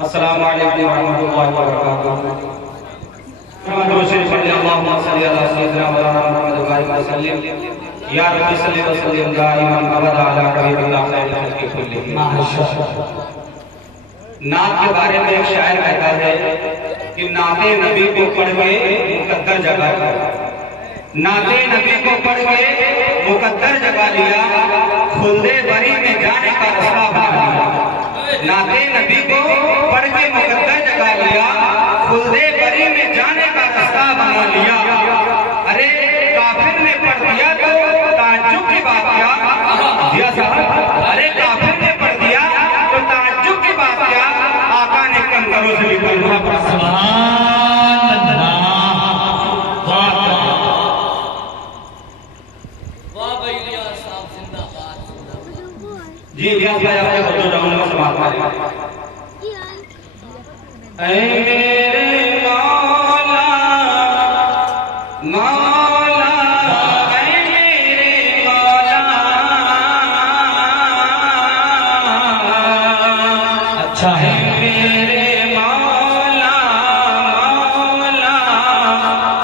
अस्सलामु अलैकुम रहमतुल्लाहि व बरकातुहू। अल्लाहुम्मा सल्लि अला सय्यिदिना मौलाना मुहम्मद व आलिहि वसल्लम। या रब्बी सल्लि व सल्लिम दाइमन अबदा अला हबीबिल्लाह खैरिल खल्क़ि कुल्लिहिम। नात के बारे में एक शायर कहता है कि नाते नबी को पढ़ के मुकद्दर जगा लिया, नाते नबी को पढ़ के मुकद्दर जगा लिया, खुल्दे बरी में जाने का रास्ता बना लिया। नाते नबी को पढ़ के मुकद्दर जगा लिया, खुल्दे बरी में जाने का रास्ता बना लिया। अरे काफिर ने पढ़ दिया तो ताज्जुब की बात क्या, अरे काफिर ने पढ़ दिया तो ताज्जुब की बात क्या, आका ने कंकरों से लिखा। जी इलियास भाई आपके बच्चों जाऊंगा समाज में। ऐ मेरे मौला मौला, ऐ मेरे मौला, अच्छा है मेरे मौला मौला,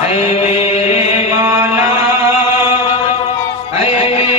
ऐ मेरे मौला, ऐ मेरे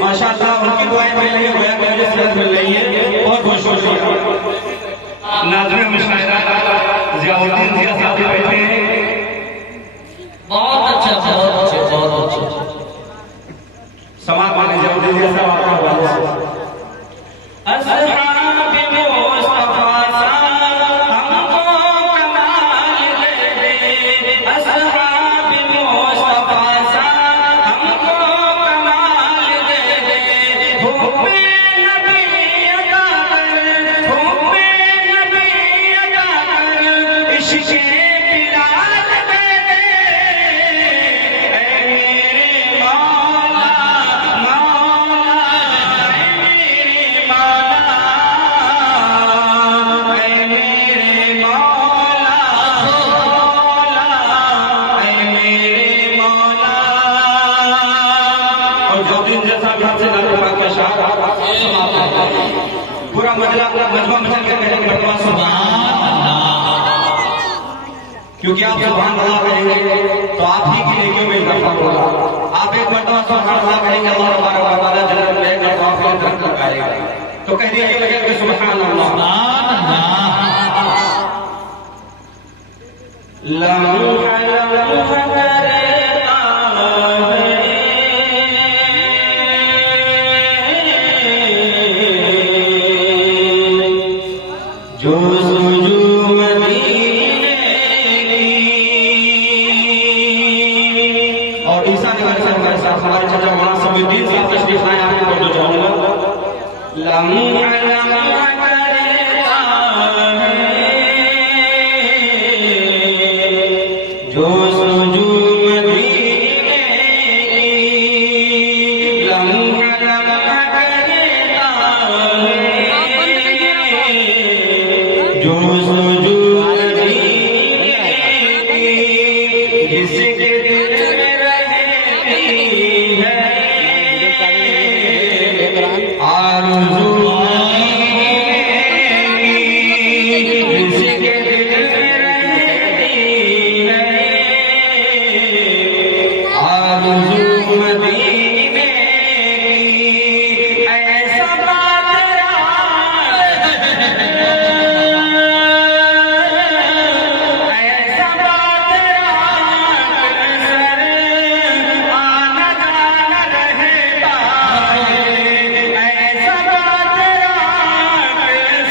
माशाअल्लाह, उनकी दुआएं मिल रही है, मुझे सेहत मिल रही है, बहुत बहुत शुक्रिया। नाज़िम मुशाहिदा ज़ियाउद्दीन ज़िया साहब बैठे हैं, बहुत अच्छा बहुत अच्छा बहुत अच्छा। समाज वाले ज़ियाउद्दीन ज़िया साहब आपका बहुत पूरा मजमा क्योंकि आप सुभान अल्लाह कहेंगे तो आप ही की नेकियों में इजाफा होगा। आप एक मरतबा सुभान अल्लाह कहेंगे, अल्लाह तबारक व तआला जन्नत में एक मरतबा दरख्त लगाएगा। तो कह दिया लगे कि सुभान अल्लाह जो सुजू मदीने और ईसा नगर से हमारे साथ हमारे चाचा वहां समुद्दीन साहब तशरीफ लाए, आपको बोल जाऊंगा लम्हा जो सुजू मदीने लम्हा करता है, जो सुजू मदीने जिसके दिल में रहती है आरज़ू जिसके दिल में रहती है आरज़ू मदीने ऐसा बादरा ऐसा बादरा सर आना जाना रहता है, ऐसा बादरा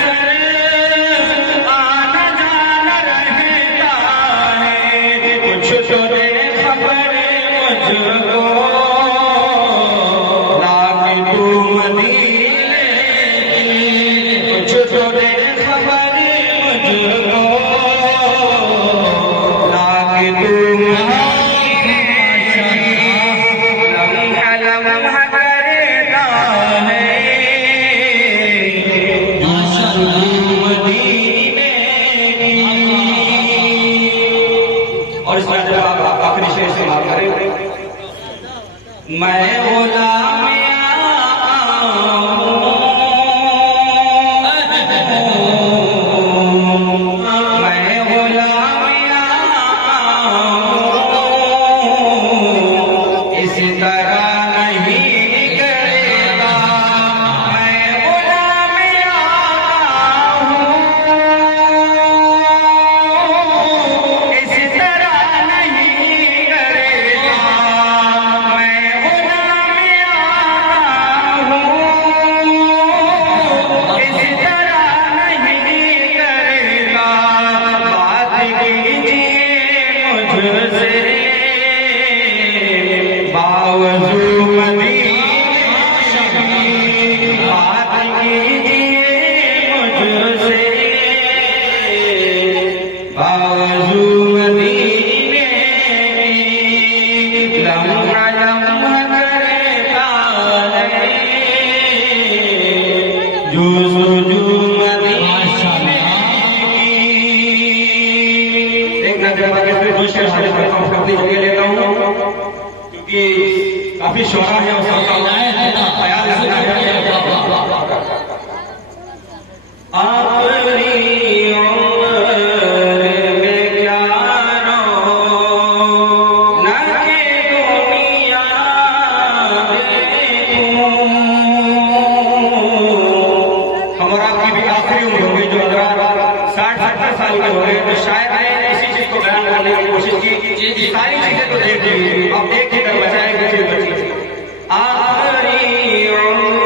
सर आना जाना रहता है, कुछ तो दे खबर मुझको लाके तू मदीने की, कुछ तो दे खबर मुझको लाके तू मदीने की, लम्हा लम्हा करता है मदीने की। और इस बार जब आप आखिरी शेर से बात करें, मैं गुलाम मैं गुलाम इस तरह नहीं करेगा, मैं गुलाम इस तरह नहीं करेगा, मैं गुलाम इस तरह नहीं करेगा, बात कीजिए मुझसे बावजूद मदीने की, बात कीजिए मुझसे बावजूद मदीने की, लम्हा लम्हा करता है जो सुजू मदीने की। एक नजर आगे फिर दो शेर शेर करता हूँ, अपनी जगह लेता हूँ क्योंकि काफी शोरा है और सबका ख्याल रखना है। अपनी उम्र में क्या रो न के दुनिया देखूं, हम और आपकी भी आखिरी उम्र हो गई जो अगर 60-70 साल के हो गए तो शायद इसी चीज को बयान करने की कोशिश की, सारी चीजें तो देख ली, अब एक ही दरवाजा है, कुछ बची आखिरी उम्र